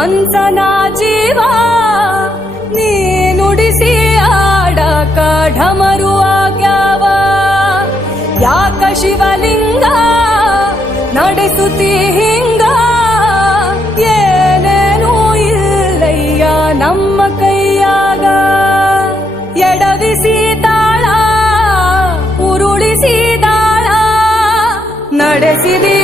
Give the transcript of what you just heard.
ಮನ್ಸನ ಜೀವ ನೀ ನುಡಿಸಿ ಆಡಕ ಢಮರು ಆಗ್ಯಾವ. ಯಾಕ ಶಿವಲಿಂಗ ನಡೆಸುತ್ತಿ ಹಿಂಗ, ಏನೇನೂ ಇಲ್ಲಯ್ಯ ನಮ್ಮ ಕೈಯಾಗ. ಎಡವಿಸಿ ತಾಳ ಉರುಳಿಸಿ ದಾಳ ನಡೆಸಿದಿ